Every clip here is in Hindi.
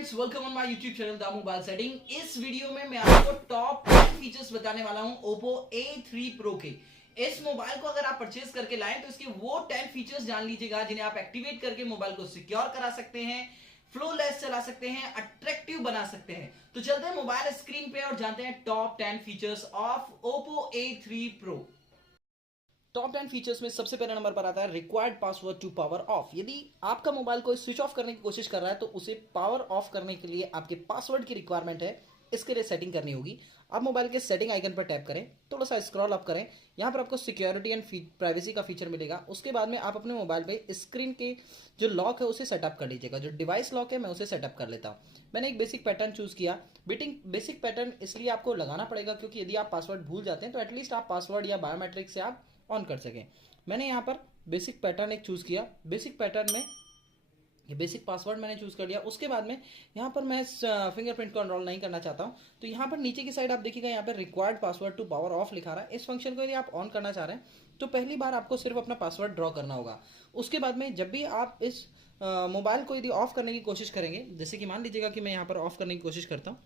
Friends, welcome on my YouTube channel the mobile setting. इस वीडियो में मैं आपको टॉप 10 फीचर्स बताने वाला हूं Oppo A3 Pro के। इस मोबाइल को अगर आप परचेज करके लाएं तो इसके वो 10 फीचर्स जान लीजिएगा जिन्हें आप एक्टिवेट करके मोबाइल को सिक्योर करा सकते हैं, फ्लोलेस चला सकते हैं, अट्रैक्टिव बना सकते हैं। तो चलते हैं मोबाइल स्क्रीन पे और जानते हैं top 10 features of Oppo A3 Pro। Top 10 features में सबसे पहले नंबर पर आता है required password to power off. यदि आपका मोबाइल को स्विच ऑफ करने की कोशिश कर रहा है तो उसे पावर ऑफ करने के लिए आपके पासवर्ड की रिक्वायरमेंट है। इसके लिए सेटिंग करनी होगी। आप मोबाइल के सेटिंग आइकन पर टैप करें, थोड़ा सा स्क्रॉल अप करें, यहाँ पर आपको सिक्योरिटी एंड प्राइवेसी का फीचर मिलेगा। उसके बाद में आप अपने मोबाइल पे स्क्रीन के जो लॉक है उसे सेटअप कर लीजिएगा। जो डिवाइस लॉक है मैं उसे सेटअप कर लेता हूँ। मैंने एक बेसिक पैटर्न चूज किया। बेसिक पैटर्न इसलिए आपको लगाना पड़ेगा क्योंकि यदि आप पासवर्ड भूल जाते हैं तो एटलीस्ट आप पासवर्ड या बायोमेट्रिक से आप ऑन कर सकें। मैंने यहाँ पर बेसिक पैटर्न एक चूज़ किया। बेसिक पैटर्न में ये बेसिक पासवर्ड मैंने चूज़ कर लिया। उसके बाद में यहाँ पर मैं फिंगरप्रिंट को एनरोल नहीं करना चाहता हूँ तो यहाँ पर नीचे की साइड आप देखिएगा, यहाँ पर required password to power off लिखा रहा है। इस फंक्शन को यदि आप ऑन करना चाह रहे हैं तो पहली बार आपको सिर्फ अपना पासवर्ड ड्रॉ करना होगा। उसके बाद में जब भी आप इस मोबाइल को यदि ऑफ करने की कोशिश करेंगे, जैसे कि मान लीजिएगा कि मैं यहाँ पर ऑफ करने की कोशिश करता हूँ,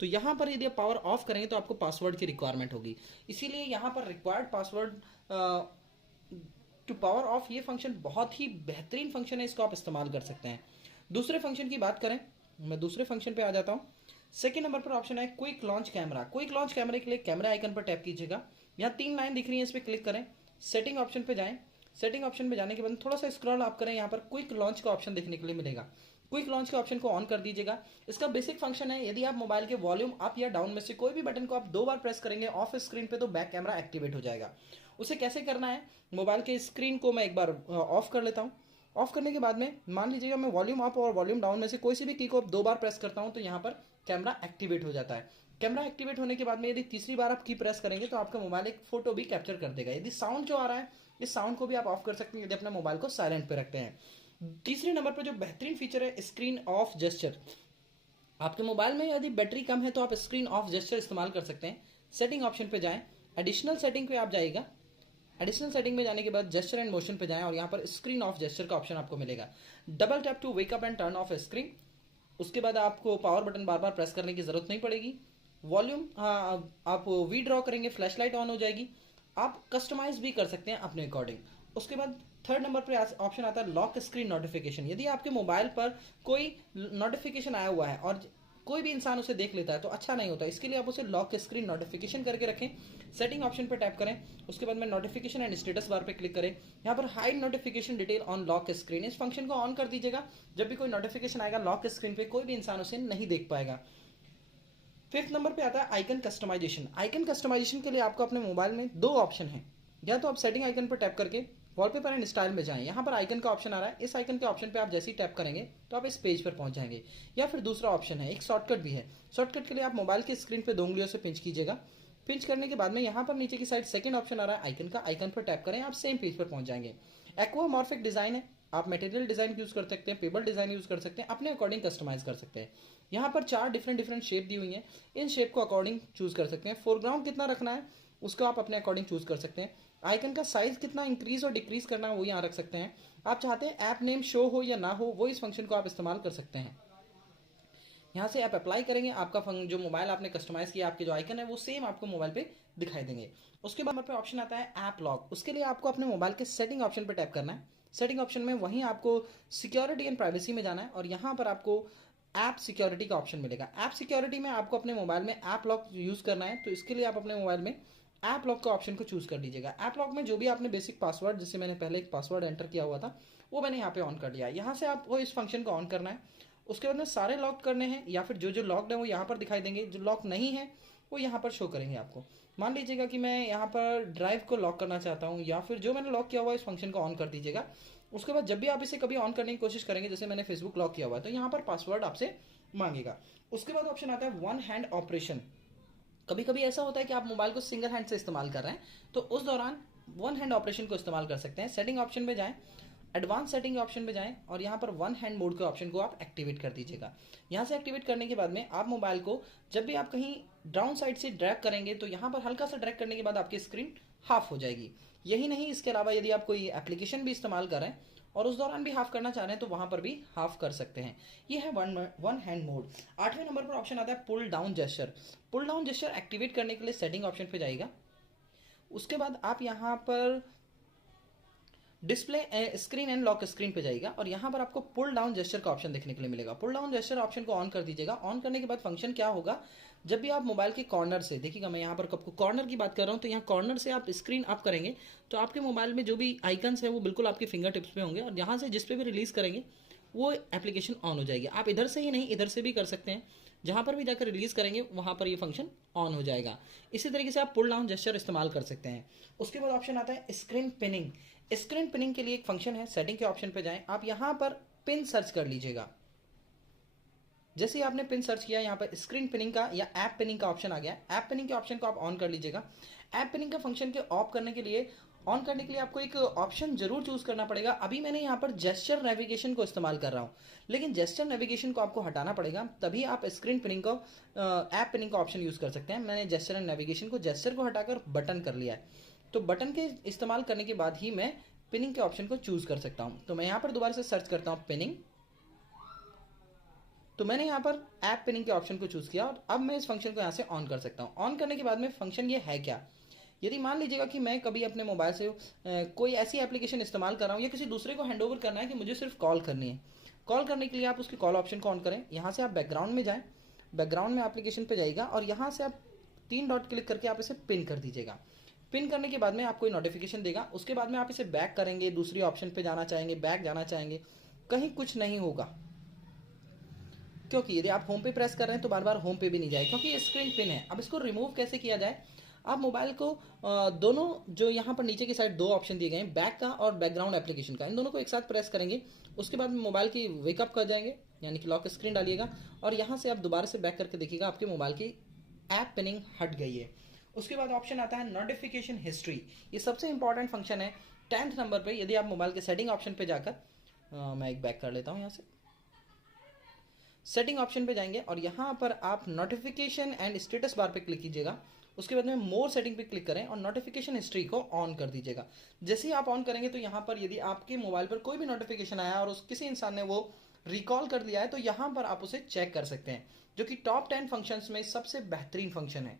तो यहाँ पर यदि आप पावर ऑफ करेंगे तो आपको पासवर्ड की रिक्वायरमेंट होगी। इसीलिए यहाँ पर required password to power off ये फंक्शन बहुत ही बेहतरीन फंक्शन है, इसको आप इस्तेमाल कर सकते हैं। दूसरे फंक्शन की बात करें, मैं दूसरे फंक्शन पे आ जाता हूँ। सेकेंड नंबर पर ऑप्शन है quick launch camera. Quick launch कैमरे के लिए कैमरा आइकन पर टैप कीजिएगा। यहाँ 3 लाइन दिख रही है, इस पर क्लिक करें, सेटिंग ऑप्शन पे जाएं। सेटिंग ऑप्शन पे जाने के बाद थोड़ा सा स्क्रॉल अप करें, यहाँ पर क्विक लॉन्च का ऑप्शन देखने के लिए मिलेगा। क्विक लॉन्च के ऑप्शन को ऑन कर दीजिएगा। इसका बेसिक फंक्शन है, यदि आप मोबाइल के वॉल्यूम अप या डाउन में से कोई भी बटन को आप 2 बार प्रेस करेंगे ऑफ स्क्रीन पे तो बैक कैमरा एक्टिवेट हो जाएगा। उसे कैसे करना है, मोबाइल के स्क्रीन को मैं एक बार ऑफ कर लेता हूँ। ऑफ करने के बाद में मान लीजिएगा मैं वॉल्यूम अप और वॉल्यूम डाउन में से कोई सी भी की को 2 बार प्रेस करता हूँ तो यहाँ पर कैमरा एक्टिवेट हो जाता है। कैमरा एक्टिवेट होने के बाद में यदि तीसरी बार आप की प्रेस करेंगे तो आपका मोबाइल एक फोटो भी कैप्चर कर देगा। यदि साउंड जो आ रहा है, इस साउंड को भी आप ऑफ कर सकते हैं यदि अपने मोबाइल को साइलेंट पे रखते हैं। तीसरे नंबर पर जो बेहतरीन फीचर है स्क्रीन ऑफ जेस्चर। आपके मोबाइल में यदि बैटरी कम है तो आप स्क्रीन ऑफ जेस्चर इस्तेमाल कर सकते हैं। सेटिंग ऑप्शन पे जाएं, एडिशनल सेटिंग पे आप जाइएगा। एडिशनल सेटिंग में जाने के बाद जेस्चर एंड मोशन पे जाएं और यहाँ पर स्क्रीन ऑफ जेस्चर का ऑप्शन आपको मिलेगा। Double tap to wake up and turn off screen. उसके बाद आपको पावर बटन बार बार प्रेस करने की जरूरत नहीं पड़ेगी। वॉल्यूम आप वी ड्रॉ करेंगे, फ्लैश लाइट ऑन हो जाएगी। आप कस्टमाइज भी कर सकते हैं अपने अकॉर्डिंग। उसके बाद थर्ड नंबर पर ऑप्शन आता है लॉक स्क्रीन नोटिफिकेशन। यदि आपके मोबाइल पर कोई नोटिफिकेशन आया हुआ है और कोई भी इंसान उसे देख लेता है तो अच्छा नहीं होता, इसके लिए आप उसे लॉक स्क्रीन नोटिफिकेशन करके रखें। सेटिंग ऑप्शन पर टैप करें, उसके बाद में नोटिफिकेशन एंड स्टेटस बार पे क्लिक करें। यहाँ पर hide notification detail on lock screen, इस फंक्शन को ऑन कर दीजिएगा। जब भी कोई नोटिफिकेशन आएगा लॉक स्क्रीन पे कोई भी इंसान उसे नहीं देख पाएगा। फिफ्थ नंबर पे आता है आइकन कस्टमाइजेशन। आइकन कस्टमाइजेशन के लिए आपको अपने मोबाइल में 2 ऑप्शन हैं। या तो आप सेटिंग आइकन पर टैप करके वॉलपेपर एंड स्टाइल में जाएं, यहाँ पर आइकन का ऑप्शन आ रहा है। इस आइकन के ऑप्शन पे आप जैसे ही टैप करेंगे तो आप इस पेज पर पहुंच जाएंगे। या फिर दूसरा ऑप्शन है, एक शॉर्टकट भी है। शॉर्टकट के लिए आप मोबाइल की स्क्रीन पे 2 उंगलियों से पिंच कीजिएगा। पिंच करने के बाद में यहाँ पर नीचे की साइड सेकंड ऑप्शन आ रहा है आइकन का, आइकन पर टैप करें, आप सेम पेज पर पहुंच जाएंगे। एक्वामॉर्फिक डिजाइन है, आप मटेरियल डिजाइन यूज कर सकते हैं, पेपर डिजाइन यूज कर सकते हैं, अपने अकॉर्डिंग कस्टमाइज कर सकते हैं। यहाँ पर 4 डिफरेंट शेप दी हुई हैं, इन शेप को अकॉर्डिंग चूज कर सकते हैं। फोरग्राउंड कितना रखना है उसको आप अपने अकॉर्डिंग चूज कर सकते हैं। आइकन का साइज कितना इंक्रीज और डिक्रीज करना है वो यहाँ रख सकते हैं। आप चाहते हैं ऐप नेम शो हो या ना हो, वो इस फंक्शन को आप इस्तेमाल कर सकते हैं। यहाँ से आप अप्लाई करेंगे, आपका जो मोबाइल आपने कस्टमाइज किया, आपके जो आइकन है वो सेम आपको मोबाइल पे दिखाई देंगे। उसके बाद पे ऑप्शन आता है ऐप लॉक। उसके लिए आपको अपने मोबाइल के सेटिंग ऑप्शन पे टैप करना है। सेटिंग ऑप्शन में वहीं आपको सिक्योरिटी एंड प्राइवेसी में जाना है और यहाँ पर आपको ऐप सिक्योरिटी का ऑप्शन मिलेगा। ऐप सिक्योरिटी में आपको अपने मोबाइल में ऐप लॉक यूज करना है, तो इसके लिए आप अपने मोबाइल में ऐप लॉक का ऑप्शन को चूज कर लीजिएगा। ऐप लॉक में जो भी आपने बेसिक पासवर्ड, जैसे मैंने पहले एक पासवर्ड एंटर किया हुआ था, वो मैंने यहाँ पे ऑन कर दिया है। यहाँ से आपको इस फंक्शन को ऑन करना है। उसके बाद में सारे लॉक करने हैं या फिर जो जो लॉक्ड है वो यहाँ पर दिखाई देंगे, जो लॉक नहीं है वो यहाँ पर शो करेंगे आपको। मान लीजिएगा कि मैं यहाँ पर ड्राइव को लॉक करना चाहता हूँ या फिर जो मैंने लॉक किया हुआ है इस फंक्शन को ऑन कर दीजिएगा। उसके बाद जब भी आप इसे कभी ऑन करने की कोशिश करेंगे, जैसे मैंने फेसबुक लॉक किया हुआ है तो यहाँ पर पासवर्ड आपसे मांगेगा। उसके बाद ऑप्शन आता है वन हैंड ऑपरेशन। कभी कभी ऐसा होता है कि आप मोबाइल को सिंगल हैंड से इस्तेमाल कर रहे हैं तो उस दौरान वन हैंड ऑपरेशन को इस्तेमाल कर सकते हैं। सेटिंग ऑप्शन पे जाएं, एडवांस सेटिंग ऑप्शन पे जाएं और यहाँ पर वन हैंड मोड के ऑप्शन को आप एक्टिवेट कर दीजिएगा। यहाँ से एक्टिवेट करने के बाद में आप मोबाइल को जब भी आप कहीं डाउन साइड से ड्रैग करेंगे तो यहाँ पर हल्का सा ड्रैग करने के बाद आपकी स्क्रीन हाफ हो जाएगी। यही नहीं, इसके अलावा यदि आप कोई एप्लीकेशन भी इस्तेमाल कर रहे हैं और उस दौरान भी हाफ करना चाह रहे हैं तो वहां पर भी हाफ कर सकते हैं। ये है वन हैंड मोड। 8वें नंबर पर ऑप्शन आता है pull down gesture. Pull down gesture activate करने के लिए सेटिंग ऑप्शन पे जाइएगा। उसके बाद आप यहाँ पर display screen and lock screen पे जाइएगा और यहाँ पर आपको पुल डाउन जेस्चर का ऑप्शन देखने के लिए मिलेगा। पुल डाउन जेस्चर ऑप्शन को ऑन कर दीजिएगा। ऑन करने के बाद फंक्शन क्या होगा, जब भी आप मोबाइल के कॉर्नर से देखिएगा, मैं यहाँ पर आपको कॉर्नर की बात कर रहा हूँ, तो यहाँ कॉर्नर से आप स्क्रीन अप करेंगे तो आपके मोबाइल में जो भी आइकन्स है वो बिल्कुल आपके फिंगर टिप्स पे होंगे और यहाँ से जिस पे भी रिलीज करेंगे वो एप्लीकेशन ऑन हो जाएगी। आप इधर से ही नहीं इधर से भी कर सकते हैं, जहां पर भी जाकर रिलीज करेंगे वहां पर ये फंक्शन ऑन हो जाएगा। इसी तरीके से आप पुल डाउन जेस्चर इस्तेमाल कर सकते हैं। उसके बाद ऑप्शन आता है स्क्रीन पिनिंग। स्क्रीन पिनिंग के लिए एक फंक्शन है, सेटिंग के ऑप्शन पे जाएं, आप यहां पर पिन सर्च कर लीजिएगा। जैसे ही आपने पिन सर्च किया यहाँ पर स्क्रीन पिनिंग का या ऐप पिनिंग का ऑप्शन आ गया। ऐप पिनिंग के ऑप्शन को आप ऑन कर लीजिएगा। ऐप पिनिंग का फंक्शन के ऑफ करने के लिए ऑन करने के लिए आपको एक ऑप्शन जरूर चूज करना पड़ेगा। अभी मैंने यहाँ पर जेस्चर नेविगेशन को इस्तेमाल कर रहा हूँ, लेकिन जेस्चर नेविगेशन को आपको हटाना पड़ेगा, तभी आप स्क्रीन पिनिंग को ऐप पिनिंग का ऑप्शन यूज कर सकते हैं। मैंने जेस्चर एंड नेविगेशन को जेस्चर को हटाकर बटन कर लिया है, तो बटन के इस्तेमाल करने के बाद ही मैं पिनिंग के ऑप्शन को चूज कर सकता हूँ। तो मैं यहाँ पर दोबारा से सर्च करता हूँ पिनिंग, तो मैंने यहाँ पर ऐप पिनिंग के ऑप्शन को चूज किया और अब मैं इस फंक्शन को यहाँ से ऑन कर सकता हूँ। ऑन करने के बाद में फंक्शन ये है क्या, यदि मान लीजिएगा कि मैं कभी अपने मोबाइल से कोई ऐसी एप्लीकेशन इस्तेमाल कर रहा हूँ या किसी दूसरे को हैंड ओवर करना है कि मुझे सिर्फ कॉल करनी है, कॉल करने के लिए आप उसकी कॉल ऑप्शन को ऑन करें। यहाँ से आप बैकग्राउंड में जाएं, बैकग्राउंड में एप्लीकेशन पे जाइएगा और यहाँ से आप 3 डॉट क्लिक करके आप इसे पिन कर दीजिएगा। पिन करने के बाद में आपको नोटिफिकेशन देगा। उसके बाद में आप इसे बैक करेंगे, दूसरी ऑप्शन पे जाना चाहेंगे, बैक जाना चाहेंगे, कहीं कुछ नहीं होगा, क्योंकि यदि आप होम पे प्रेस कर रहे हैं तो बार बार होम पे भी नहीं जाए, क्योंकि ये स्क्रीन पिन है। अब इसको रिमूव कैसे किया जाए, आप मोबाइल को दोनों जो यहाँ पर नीचे की साइड 2 ऑप्शन दिए गए हैं, बैक का और बैकग्राउंड एप्लीकेशन का, इन दोनों को एक साथ प्रेस करेंगे। उसके बाद मोबाइल की वेकअप कर जाएंगे, यानी कि लॉक स्क्रीन डालिएगा और यहाँ से आप दोबारा से बैक करके देखिएगा आपके मोबाइल की ऐप पिनिंग हट गई है। उसके बाद ऑप्शन आता है नोटिफिकेशन हिस्ट्री। ये सबसे इंपॉर्टेंट फंक्शन है 10th नंबर पर। यदि आप मोबाइल के सेटिंग ऑप्शन पे जाकर मैं एक बैक कर लेता हूँ, यहाँ से सेटिंग ऑप्शन पे जाएंगे और यहाँ पर आप नोटिफिकेशन एंड स्टेटस बार पे क्लिक कीजिएगा। उसके बाद में मोर सेटिंग पे क्लिक करें और नोटिफिकेशन हिस्ट्री को ऑन कर दीजिएगा। जैसे ही आप ऑन करेंगे तो यहाँ पर यदि आपके मोबाइल पर कोई भी नोटिफिकेशन आया और उस किसी इंसान ने वो रिकॉल कर लिया है तो यहाँ पर आप उसे चेक कर सकते हैं, जो कि टॉप 10 फंक्शंस में सबसे बेहतरीन फंक्शन है।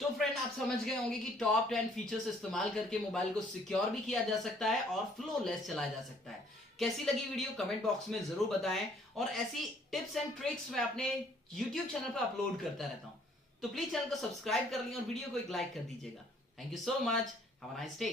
तो फ्रेंड, आप समझ गए होंगे कि टॉप 10 फीचर्स इस्तेमाल करके मोबाइल को सिक्योर भी किया जा सकता है और फ्लोलेस चलाया जा सकता है। कैसी लगी वीडियो कमेंट बॉक्स में जरूर बताएं और ऐसी टिप्स एंड ट्रिक्स मैं अपने YouTube चैनल पर अपलोड करता रहता हूं, तो प्लीज चैनल को सब्सक्राइब कर लें और वीडियो को एक लाइक कर दीजिएगा। Thank you so much, have a nice day.